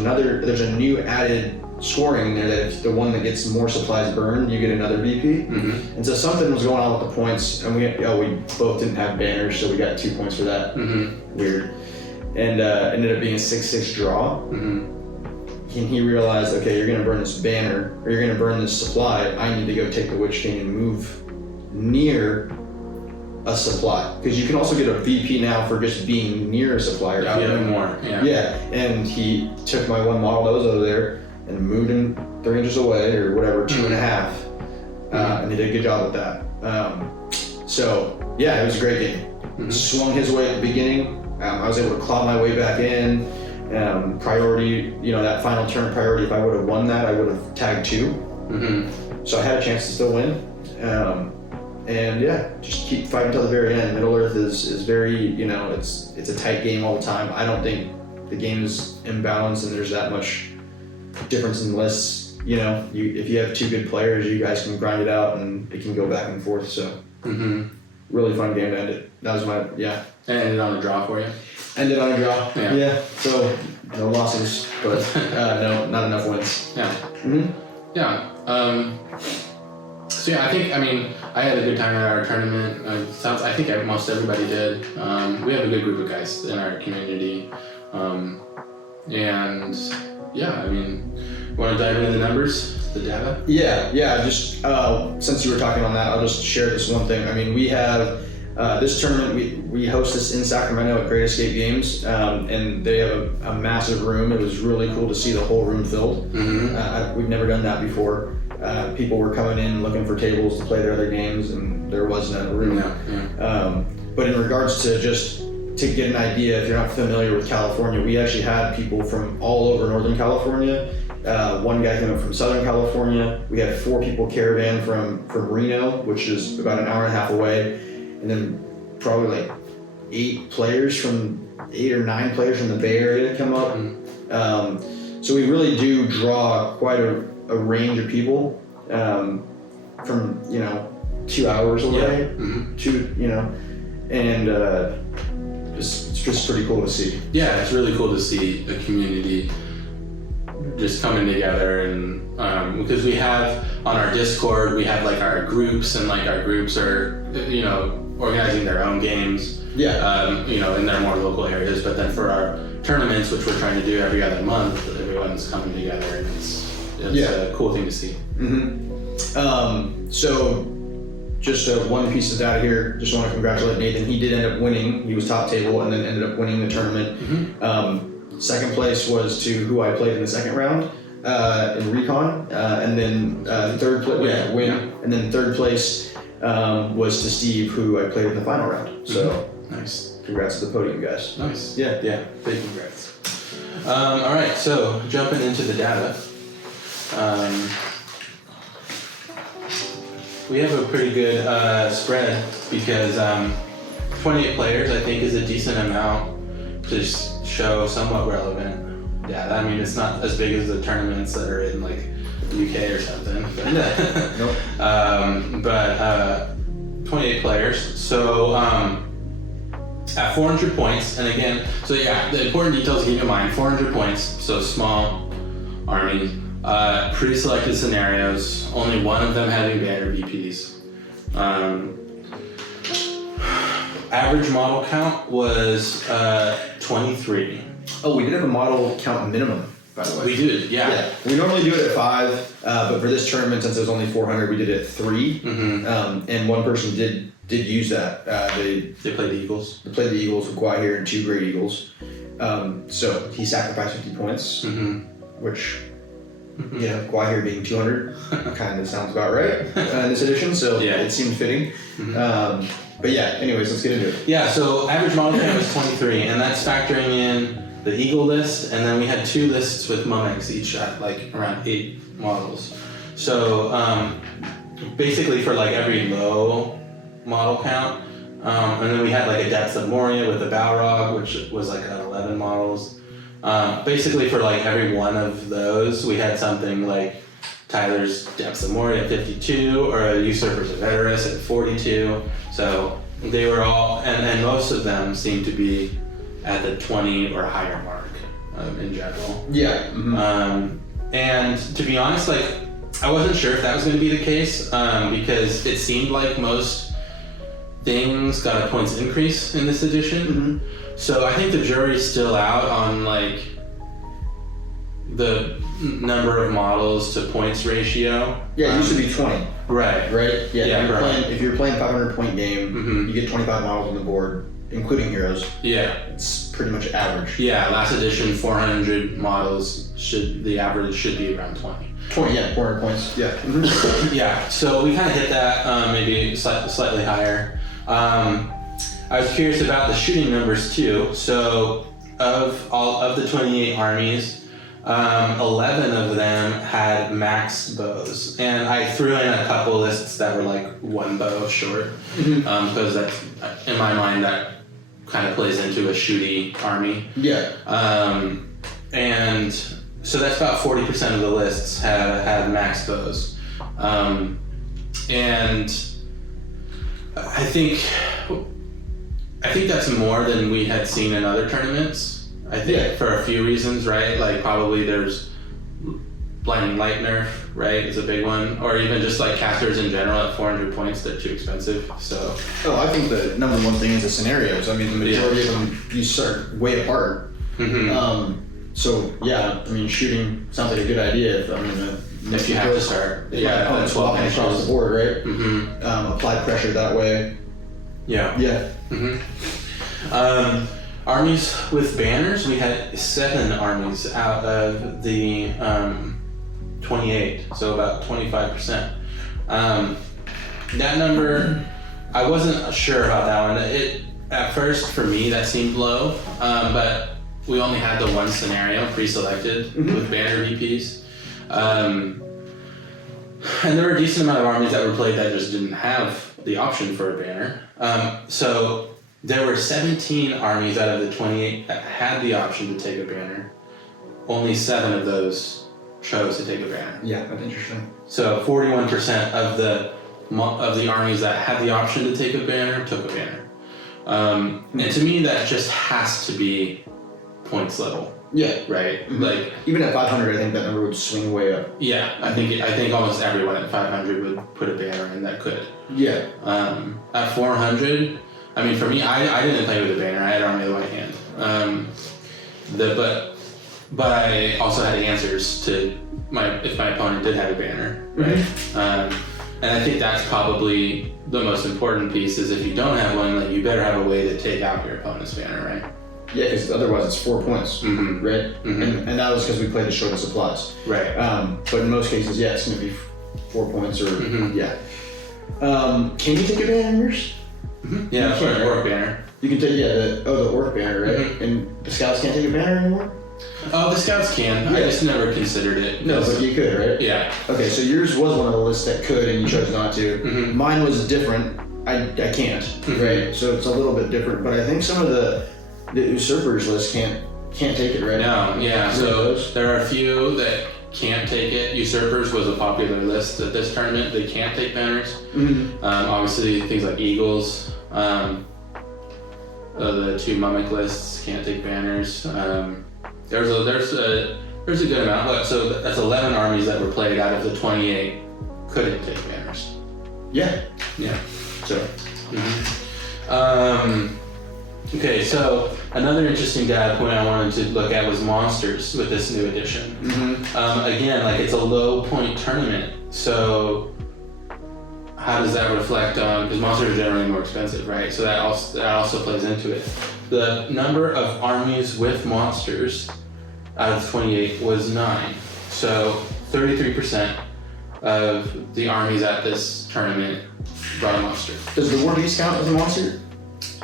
a new added scoring in there that if the one that gets more supplies burned, you get another VP. Mm-hmm. And so something was going on with the points, and we both didn't have banners, so we got 2 points for that. Mm-hmm. Weird. And ended up being a 6-6 draw. Mm-hmm. And he realized, okay, you're gonna burn this banner, or you're gonna burn this supply. I need to go take the Witch King and move near a supply, because you can also get a VP now for just being near a supply. If you have more, yeah. Yeah, and he took my 1 model that was over there and moved him 3 inches away or whatever, 2.5, and he did a good job with that. So yeah, it was a great game. Mm-hmm. Swung his way at the beginning. I was able to claw my way back in. Priority, that final turn priority, if I would have won that, I would have tagged 2. Mm-hmm. So I had a chance to still win. And yeah, just keep fighting till the very end. Middle Earth is very, it's a tight game all the time. I don't think the game is imbalanced and there's that much difference in lists. If you have 2 good players, you guys can grind it out and it can go back and forth. So really fun game to end it. That was my, yeah. And ended on a draw for you? Ended on a draw. Yeah. So no losses, but no, not enough wins. Yeah. Mm-hmm. Yeah. So yeah, I had a good time at our tournament. I think most everybody did. We have a good group of guys in our community. And yeah, want to dive into the numbers, the data? Yeah. Just since you were talking on that, I'll just share this one thing. We have this tournament. We host this in Sacramento at Great Escape Games, and they have a massive room. It was really cool to see the whole room filled. Mm-hmm. We've never done that before. People were coming in looking for tables to play their other games, and there was no room. Yeah. But in regards to just to get an idea, if you're not familiar with California, we actually had people from all over Northern California. One guy came up from Southern California. We had 4 people caravan from Reno, which is about an hour and a half away, and then probably like 8 or 9 players from the Bay Area come up. So we really do draw quite a range of people from 2 hours away to and it's just pretty cool to see. Yeah, it's really cool to see the community just coming together, and because we have on our Discord, we have like our groups, and like our groups are organizing their own games. Yeah. In their more local areas, but then for our tournaments, which we're trying to do every other month, everyone's coming together, and it's a cool thing to see. Mm-hmm. So just one piece of data here. Just want to congratulate Nathan. He did end up winning. He was top table and then ended up winning the tournament. Mm-hmm. Second place was to who I played in the second round in Recon, and then third place, and then third place was to Steve, who I played in the final round. So nice. Congrats to the podium guys. Nice. Yeah. Big congrats. All right, so jumping into the data. We have a pretty good spread because 28 players, I think, is a decent amount to show somewhat relevant data. It's not as big as the tournaments that are in like UK or something. But 28 players. So at 400 points, and again, the important details to keep in mind: 400 points, so small army. Pre-selected scenarios, only one of them having banner VPs. Average model count was 23. Oh, we did have a model count minimum, by the way. We did, yeah. We normally do it at 5, but for this tournament, since there's only 400, we did it at 3. Mm-hmm. And one person did use that. They played the Eagles. They played the Eagles with Guahir and 2 Great Eagles. So he sacrificed 50 points, which... Guahir being 200 kind of sounds about right in this edition, so it seemed fitting. But anyways, let's get into it. Yeah, so average model count was 23, and that's factoring in the Eagle list, and then we had 2 lists with Mummies, each at like around 8 models. So basically for like every low model count, and then we had like a Depths of Moria with the Balrog, which was like at 11 models. Basically for like every one of those, we had something like Tyler's Depths of Moria at 52, or a Usurper's of Edoras at 42. So they were all, and most of them seemed to be at the 20 or higher mark in general. Yeah. Mm-hmm. And to be honest, like I wasn't sure if that was going to be the case because it seemed like most things got a points increase in this edition. Mm-hmm. So I think the jury's still out on like the number of models to points ratio. Yeah, it used to be 20. Right. Yeah. If you're playing 500 point game, you get 25 models on the board, including heroes. Yeah. It's pretty much average. Yeah, last edition 400 models the average should be around 20. 400 points. Yeah. Yeah. So we kind of hit that maybe slightly higher. I was curious about the shooting numbers too. So of all of the 28 armies, 11 of them had maxed bows, and I threw in a couple lists that were like 1 bow short, because that's, in my mind, that kind of plays into a shooty army. Yeah. And so that's about 40% of the lists had maxed bows, and I think that's more than we had seen in other tournaments. I think for a few reasons, right? Like probably there's Blinding Light nerf, right, is a big one. Or even just like casters in general at 400 points, they're too expensive. So. Oh, I think the number one thing is the scenarios. I mean, the majority of them you start way apart. So yeah, I mean, shooting sounds like a good idea. If you have to start, opponents walking across the board, right? Apply pressure that way. Yeah. Armies with banners, we had 7 armies out of the 28, so about 25%. That number, I wasn't sure about that one. At first, for me, that seemed low, but we only had the one scenario pre-selected with banner VPs. And there were a decent amount of armies that were played that just didn't have the option for a banner. So there were 17 armies out of the 28 that had the option to take a banner. Only 7 of those chose to take a banner. Yeah, that's interesting. So 41% of the armies that had the option to take a banner took a banner. And to me, that just has to be points level. Yeah. Right. Like even at 500, I think that number would swing way up. Yeah, I think almost everyone at 500 would put a banner in that could. Yeah. At 400, I mean, for me, I didn't play with a banner. I had Army of the White Hand. But I also had answers to if my opponent did have a banner, right? And I think that's probably the most important piece is if you don't have one, like you better have a way to take out your opponent's banner, right? Yeah, because otherwise it's 4 points, right? And that was because we played the short of supplies. Right. But in most cases, yeah, it's going to be 4 points or, yeah. Can you take a banner in yours? Yeah, for an orc banner. You can take, the orc banner, right? And the scouts can't take a banner anymore? Oh, the scouts can. I just never considered it. No, but you could, right? Yeah. Okay, so yours was one of the lists that could and you chose not to. Mine was different. I can't, right? So it's a little bit different, but I think some of the usurpers list can't take it, right? No, yeah. So there are a few that can't take it. Usurpers was a popular list at this tournament. They can't take banners. Obviously, things like eagles. The 2 mimic lists can't take banners. There's a good amount. So that's 11 armies that were played out of the 28 couldn't take banners. Yeah. So. Okay, so another interesting data point I wanted to look at was monsters with this new edition. Again, like it's a low point tournament, so how does that reflect on, because monsters are generally more expensive, right? So that also plays into it. The number of armies with monsters out of 28 was 9. So 33% of the armies at this tournament brought a monster. Does the War Beast count as a monster?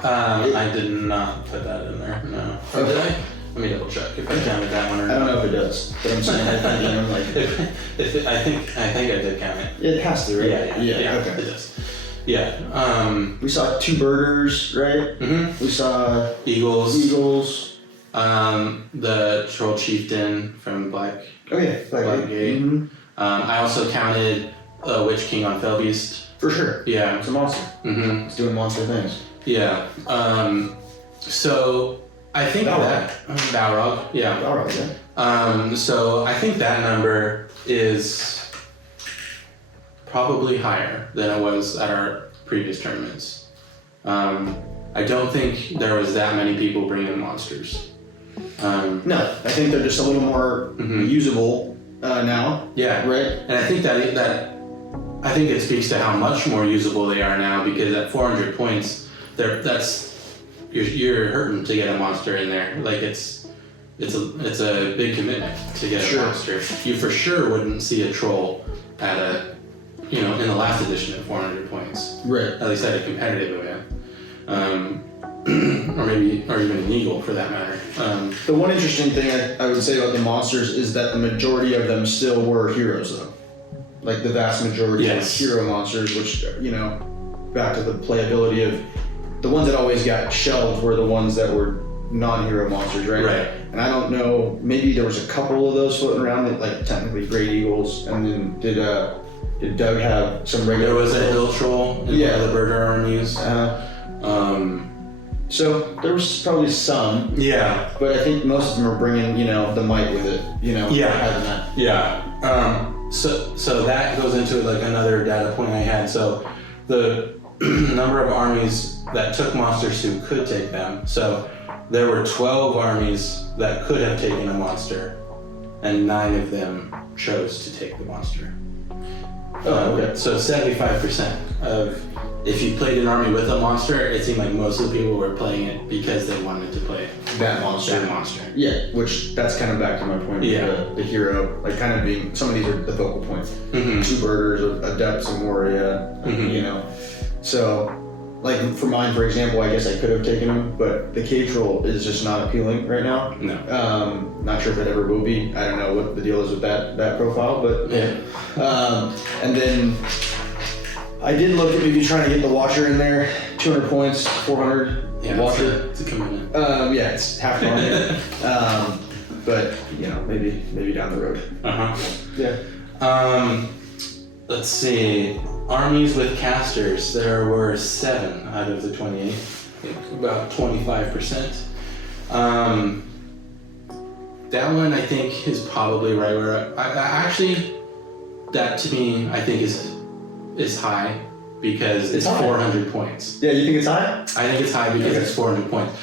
I did not put that in there, no. Or did I? Let me double check if I counted that one or not. I don't know if it does, but I'm saying I'm like... I think I did count it. It has to, right? Yeah, okay. It does. Yeah. We saw 2 birders, right? We saw... Eagles. The Troll Chieftain from Black... Oh yeah, Blackgate. I also counted Witch King on Felbeast. For sure. Yeah. It's a monster. It's doing monster things. Yeah. So I think Balrog. Yeah. Balrog, yeah. So I think that number is probably higher than it was at our previous tournaments. I don't think there was that many people bringing monsters. No, I think they're just a little more usable now. Yeah. Right. And I think that I think it speaks to how much more usable they are now, because at 400 points, you're hurting to get a monster in there. Like it's a big commitment to get a monster. You for sure wouldn't see a troll at in the last edition at 400 points. Right. At least at a competitive event. Or even an eagle for that matter. The one interesting thing I would say about the monsters is that the majority of them still were heroes, though. Like the vast majority were hero monsters, which, back to the playability of the ones that always got shelved were the ones that were non-hero monsters, right? Right. And I don't know, maybe there was a couple of those floating around that, like technically great eagles, and then did Doug have some regular? There was a hill troll in one of the birder armies. So there was probably some, Yeah. but I think most of them are bringing, the might with it, Yeah. having that. Yeah. So that goes into like another data point I had. So the number of armies that took monsters who could take them. So there were 12 armies that could have taken a monster, and 9 of them chose to take the monster. Oh, okay. So 75% of, if you played an army with a monster, it seemed like most of the people were playing it because they wanted to play That monster. that monster. Yeah, which that's kind of back to my point. Yeah. The hero, like kind of being, some of these are the focal points. Mm-hmm. Two birders, adepts, and Moria, Mhm. So, like for mine, for example, I guess I could have taken him, but the cage roll is just not appealing right now. No. Not sure if it ever will be. I don't know what the deal is with that profile, but Yeah. and then I did look at maybe trying to get the Watcher in there. 200 points, 400 Yeah, Watcher. it's a commitment. Yeah, it's half an army. But maybe down the road. Uh-huh. Yeah. Let's see. Armies with casters, there were 7 out of the 28, about 25%. That one I think is probably right where I actually, that to me I think is high because it's high. 400 points. Yeah, you think it's high? I think it's high because Okay. it's 400 points.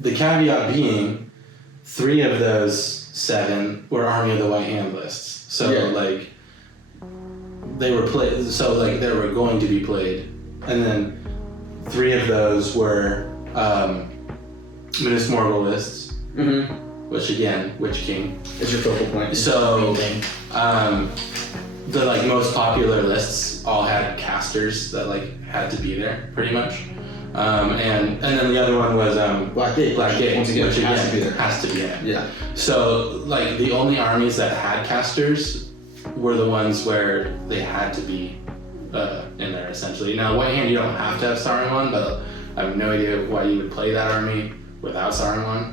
The caveat being, 3 of those 7 were Army of the White Hand lists. So Yeah. they were played. So they were going to be played, and then 3 of those were Minas Morgul lists, Mm-hmm. which again, Witch King. It's your focal point. So the most popular lists all had casters that had to be there pretty much. And then the other one was Black Gate. Black Gate, Once again, which has to be there. Has to be in it. Yeah. So the only armies that had casters were the ones where they had to be in there essentially. Now White Hand you don't have to have Saruman, but I have no idea why you would play that army without Saruman.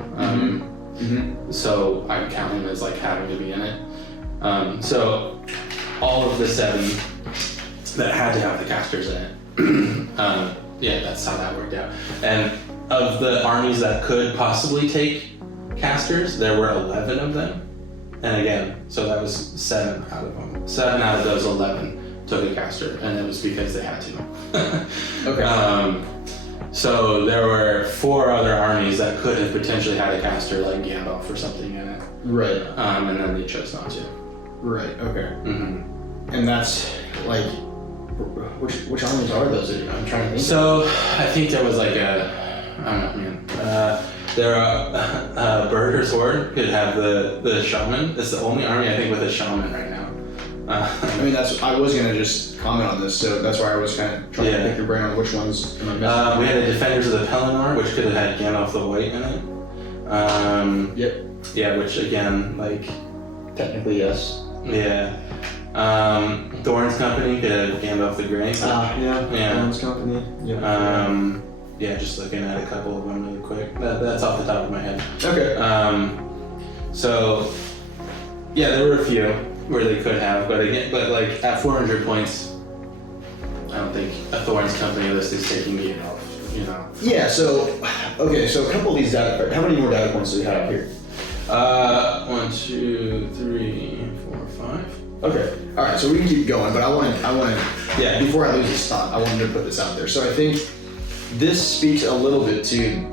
So I count him as having to be in it. So all of the 7 that had to have the casters in it. Yeah, that's how that worked out. And of the armies that could possibly take casters, there were 11 of them. And again, so that was 7 out of them. 7 out of those 11 took a caster, and it was because they had to. Okay. So there were 4 other armies that could have potentially had a caster, like Gandalf or something in it. Right. And then they chose not to. Right. Okay. Mm-hmm. And that's which armies are those? I'm trying to think. So I think there was I don't know, man. There are Birder's Horde could have the shaman. It's the only army I think with a shaman right now. I was gonna just comment on this, so that's why I was kind of trying to pick your brain on which ones am I missing. We had the Defenders of the Pelennor, which could have had Gandalf the White in it. Yep. Yeah, which again, Technically, yes. yeah. Thorn's Company could have Gandalf the Grey. Yeah. Yeah. Thorn's Company. Yeah. Yeah, just looking at a couple of them really quick. That's off the top of my head. Okay. So yeah, there were a few where they could have, but at 400 points, I don't think a Thorn's Company list is taking Gandalf. Yeah. So a couple of these data. How many more data points do we have here? 1, 2, 3, 4, 5. Okay. All right. So we can keep going, but I want to. Yeah. Before I lose this thought, I wanted to put this out there. So I think this speaks a little bit to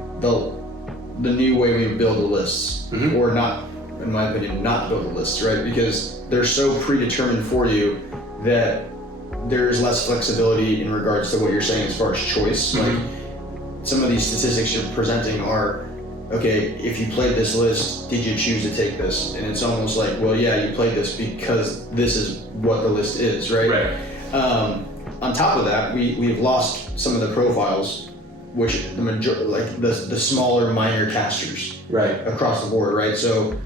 the new way we build the lists, or not, in my opinion, not build the lists, right? Because they're so predetermined for you that there's less flexibility in regards to what you're saying as far as choice. Like some of these statistics you're presenting are, okay, if you played this list, did you choose to take this? And it's almost like, well, yeah, you played this because this is what the list is, right? Right. On top of that, we've lost some of the profiles, which the the smaller minor casters, Right. across the board, right? So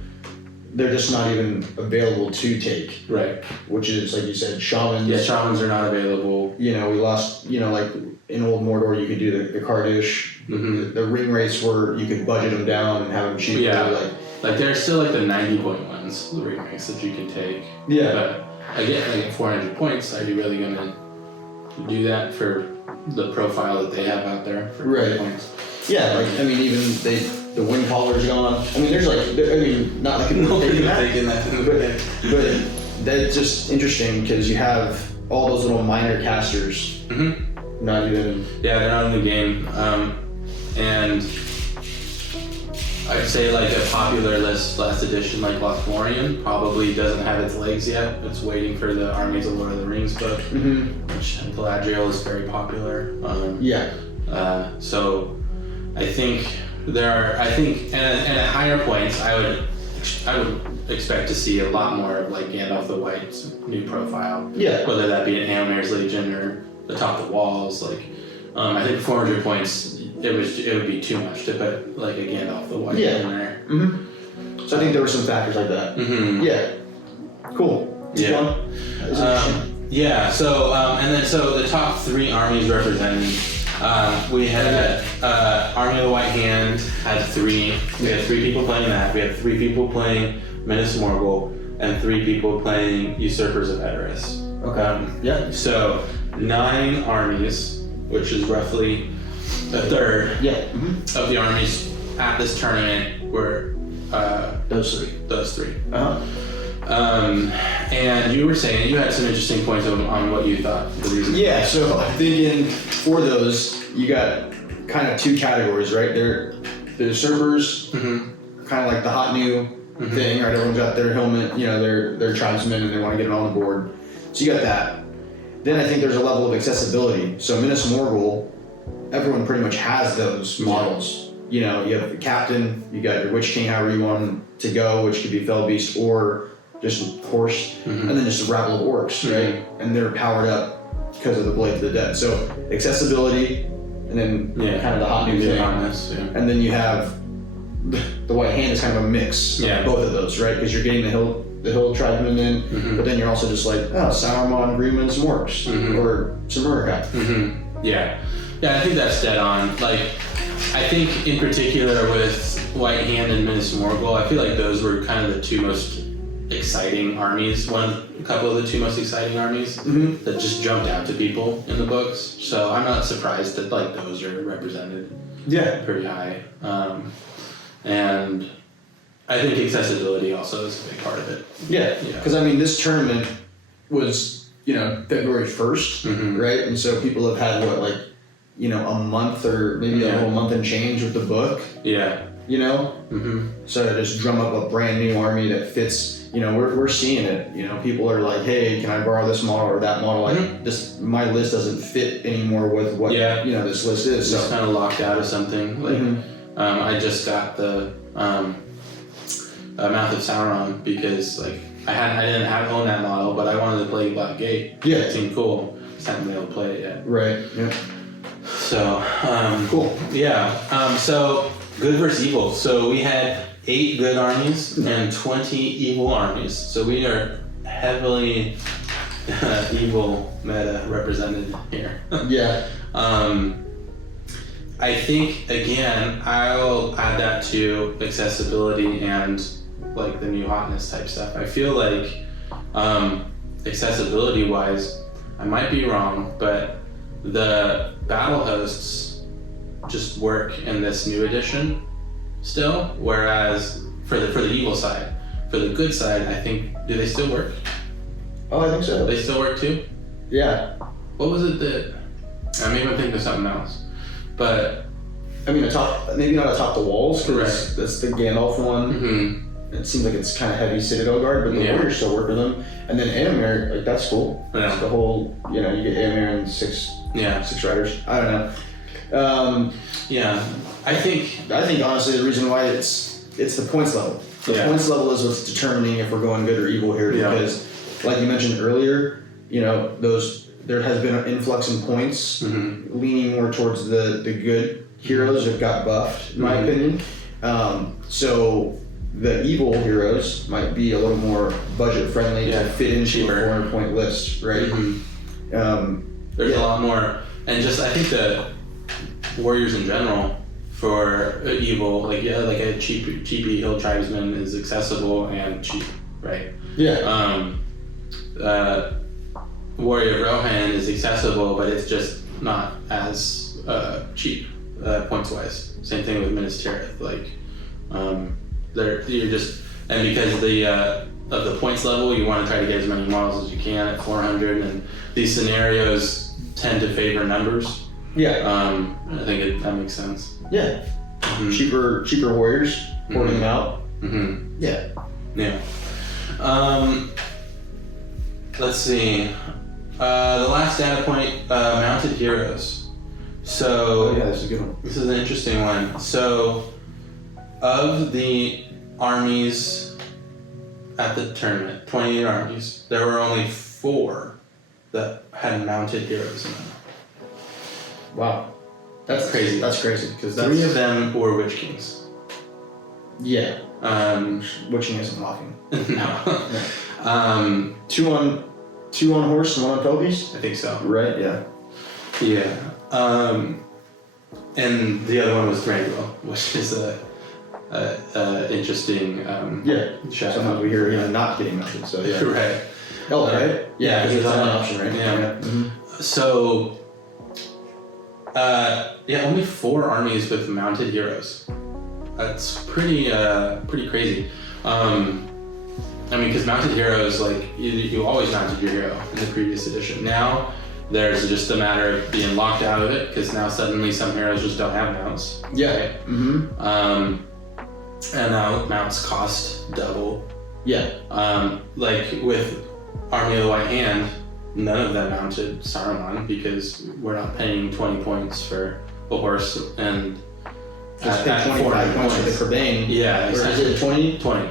they're just not even available to take, Right. which is, like you said, shamans. Yeah, shamans are not available. We lost, in Old Mordor, you could do the Kardish, the ring race where you could budget them down and have them cheap. Yeah. There's still the 90-point ones, the remakes that you can take. Yeah. But again, at 400 points, are you really gonna do that for the profile that they have out there for Right. points? Yeah, like I mean, even the wind collar's gone. I mean, there's like, not like people taking that, but that's just interesting because you have all those little minor casters. Mm-hmm. Not even. Yeah, they're not in the game, and I'd say like a popular list last edition like Lothlorien probably doesn't have its legs yet. It's waiting for the Armies of Lord of the Rings book, which Galadriel is very popular. So I think and at higher points I would expect to see a lot more of like Gandalf the White's new profile. Yeah. Whether that be in Éomer's Legion or atop the walls, like I think 400 points. It would be too much to put like a Gandalf the White in there. Mm-hmm. So I think there were some factors like that. Mm-hmm. Yeah. Cool. Yeah. So so the top 3 armies represented. We had Army of the White Hand had 3. We had 3 people playing that. We had 3 people playing Minas Morgul and 3 people playing Usurpers of Edoras. Okay. So 9 armies, which is roughly a third of the armies at this tournament were those 3. And you were saying you had some interesting points on what you thought the reason. Yeah, so I'm thinking for those, you got kind of 2 categories, right? They're the usurpers, kind of like the hot new thing, right? Everyone's got their helmet, they're tribesmen and they want to get it on the board. So you got that. Then I think there's a level of accessibility. So Minas Morgul, everyone pretty much has those models. You have the captain, you got your Witch King, however you want them to go, which could be Fellbeast or just horse, and then just a rabble of orcs, right? And they're powered up because of the Blade of the Dead. So accessibility, and then kind of the hot new thing. And then you have the White Hand is kind of a mix of both of those, right? Because you're getting the hill tribesmen in, but then you're also just like, Saruman, Greenman, some orcs, or some Uruk-hai. Yeah, I think that's dead on. Like, I think in particular with White Hand and Minas Morgul, I feel like those were kind of the 2 most exciting armies. A couple of the 2 most exciting armies that just jumped out to people in the books. So I'm not surprised that like those are represented. Pretty high. And I think accessibility also is a big part of it. Yeah. Because I mean, this tournament was February 1st, right? And so people have had a month or maybe a whole month and change with the book. So to just drum up a brand new army that fits, we're seeing it. People are like, hey, can I borrow this model or that model? Like my list doesn't fit anymore with what this list is. It's kind of locked out of something. Like I just got the Mouth of Sauron because like I didn't own that model, but I wanted to play Black Gate. It seemed cool. Just haven't been able to play it yet. Right. Yeah. So cool. Yeah. So good versus evil. So we had 8 good armies and 20 evil armies. So we are heavily evil meta represented here. I think again I'll add that to accessibility and like the new hotness type stuff. I feel like accessibility wise, I might be wrong, but the battle hosts just work in this new edition still, whereas for the evil side, for the good side, I think, do they still work? Oh, I think so. They still work too? Yeah. What was it that, I mean, I'm thinking of something else, but I mean, maybe not atop the walls, because right. That's the Gandalf one. It seems like it's kind of heavy Citadel Guard, but the Warriors still work with them. And then Éomer, like that's cool. Yeah. The whole, you get Éomer and six riders. I don't know. I think honestly the reason why it's the points level. The points level is what's determining if we're going good or evil here, because like you mentioned earlier, there has been an influx in points, leaning more towards the good heroes that got buffed, in my opinion. So the evil heroes might be a little more budget friendly to fit into a 400 point list, right? There's a lot more, and just I think the warriors in general for evil, like a cheapy hill tribesman is accessible and cheap, right? Warrior of Rohan is accessible, but it's just not as cheap. points wise. Same thing with Minas Tirith. Like, you're just, and because of the points level, you want to try to get as many models as you can at 400, and these scenarios tend to favor numbers. Yeah. I think that makes sense. Yeah. Mm-hmm. Cheaper warriors, porting them out. Mm-hmm. Yeah. Yeah. Let's see. The last data point, mounted heroes. So yeah, that's a good one. this is an interesting one. So of the armies at the tournament, 28 armies, there were only 4 that had mounted heroes in them. Wow. That's crazy. That's crazy because 3 of them were Witch Kings. Yeah. Witching isn't walking. No. Two on horse and 1 on pelvies. I think so. Right. Yeah. Yeah. And the other one was Thranduil, which is a interesting Yeah. shout. Sometimes we hear not getting mounted. So yeah. Right. Oh, right. Yeah, because it's not an option, right? Yeah. Mm-hmm. So, only 4 armies with mounted heroes. That's pretty crazy. I mean, because mounted heroes, like, you always mounted your hero in the previous edition. Now, there's just a matter of being locked out of it, because now suddenly some heroes just don't have mounts. Yeah. Right? Mm-hmm. And now mounts cost double. Yeah. Like with Army of the White Hand, none of them mounted Saruman because we're not paying 20 points for a horse and Just pay 25 points for the Kerbane. Yeah, Or is it 20? 20.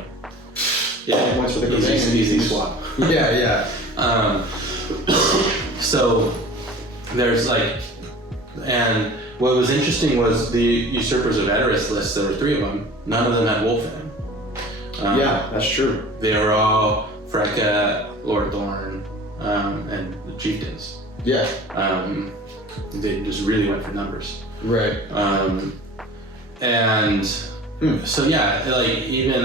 Yeah, points for the easy swap. Yeah. So there's like, and what was interesting was the Usurpers of Edoras list. There were 3 of them. None of them had Wolfman. Yeah, that's true. They were all Freka, Lord Thorn, and the chieftains. Yeah. They just really went for numbers. Right. And so yeah, like even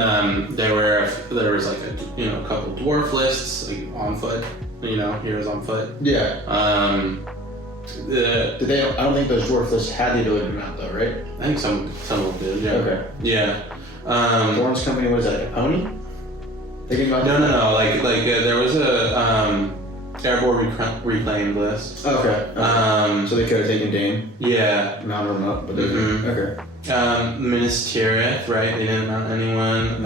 there was like a couple dwarf lists like on foot, heroes on foot. Yeah. I don't think those dwarf lists had the ability to mount though, right? I think some of them did. Yeah. Okay. Yeah. Thorn's company was like a pony. Thinking about No. Like there was a airborne reclaimed list. Okay. So they could have taken Dane. Yeah. Mounted him up, but they didn't. Okay. Minas Tirith, right? They didn't mount anyone.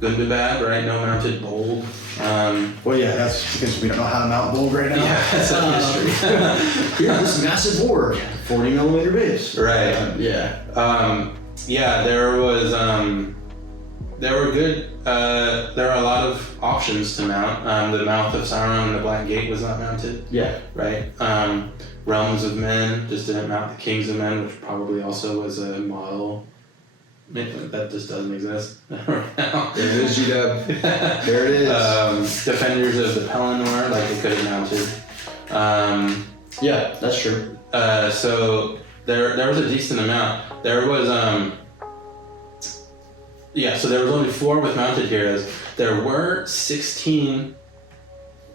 Gundabad, right? No mounted bold. Well, yeah, that's because we don't know how to mount bold right now. Yeah, that's a history. Here's this massive org, 40mm base. Right. Yeah. Yeah, there was there were good. There are a lot of options to mount. The Mouth of Sauron and the Black Gate was not mounted. Yeah. Right. Realms of Men just didn't mount. The Kings of Men, which probably also was a model. That just doesn't exist right now. There it is, G-Dub. There it is. Defenders of the Pelennor, like they could have mounted. Yeah, that's true. So there was a decent amount. There was so there was only 4 with mounted heroes. There were 16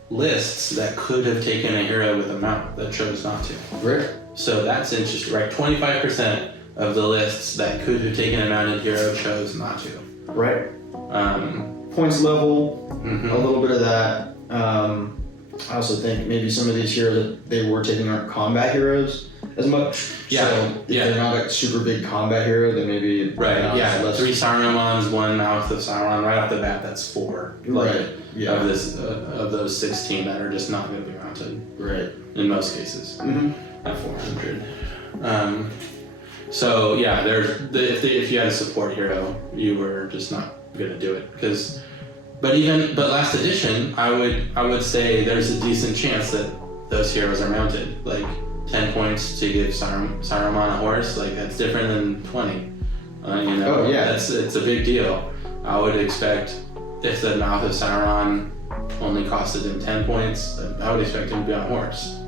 lists that could have taken a hero with a mount that chose not to. Right. So that's interesting, right? 25% of the lists that could have taken a mounted hero chose not to. Right. Points level, Mm-hmm. a little bit of that. I also think maybe some of these heroes that they were taking aren't combat heroes as much. Yeah. So if they're not a super big combat hero, then maybe Right, yeah. less. 3 Sarumans, 1 Mouth of Sauron. Right off the bat, that's 4. Right. Yeah. Of those 16 that are just not going to be mounted. Right. In most cases. Mm-hmm. At 400. So yeah, if you had a support hero, you were just not going to do it but last edition, I would say there's a decent chance that those heroes are mounted. Like 10 points to give Saruman a horse, like that's different than 20. Oh yeah, it's a big deal. I would expect if the Mouth of Sauron only costed him 10 points, I would expect him to be on a horse.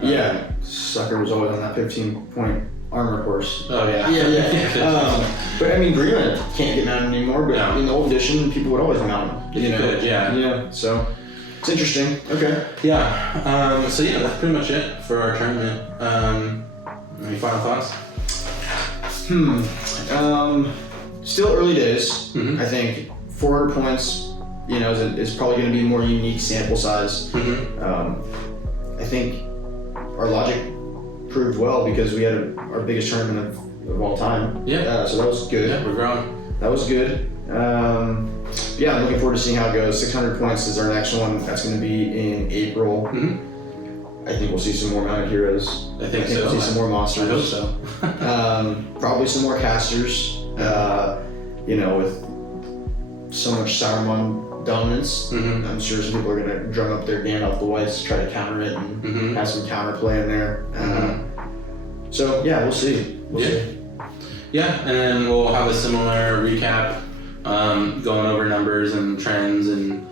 Yeah, Sucker was always on that 15-point armor horse. Oh yeah. Yeah. But I mean, Greenland can't get mounted anymore. But No. in the old edition, people would always mount them. You could, yeah. Yeah. So it's interesting. Okay. Yeah. So yeah, that's pretty much it for our tournament. Any final thoughts? Still early days. Mm-hmm. I think 400 points, is probably going to be a more unique sample size. Mm-hmm. I think our logic proved well because we had our biggest tournament of all time. Yeah. So that was good. Yeah, we're growing. That was good. Yeah, I'm looking forward to seeing how it goes. 600 points is our next one. That's going to be in April. Mm-hmm. I think we'll see some more mounted heroes. I think so. We'll see some more monsters. I hope so. Probably some more casters. With so much Saruman dominance, Mm-hmm. I'm sure some people are going to drum up their Gandalf the Whites to try to counter it and Mm-hmm. have some counterplay in there. So yeah, we'll see. We'll see. Yeah, and then we'll have a similar recap, going over numbers and trends and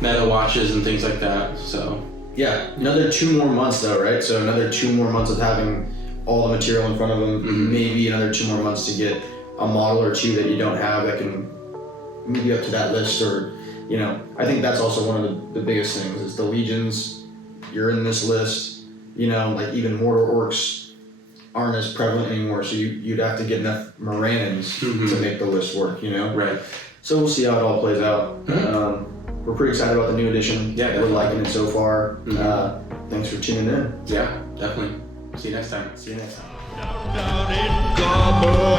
meta watches and things like that. So Yeah, another 2 more months though, right? So another 2 more months of having all the material in front of them. Mm-hmm. Maybe another 2 more months to get a model or 2 that you don't have that can move you up to that list, or I think that's also one of the biggest things is the legions. You're in this list, like even Mordor orcs aren't as prevalent anymore, so you'd have to get enough Morannons Mm-hmm. to make the list work, Right. So we'll see how it all plays out. Mm-hmm. We're pretty excited about the new edition. Yeah, we're definitely. liking it so far. Mm-hmm. Thanks for tuning in. Yeah, definitely. See you next time. See you next time. Down in Goblin.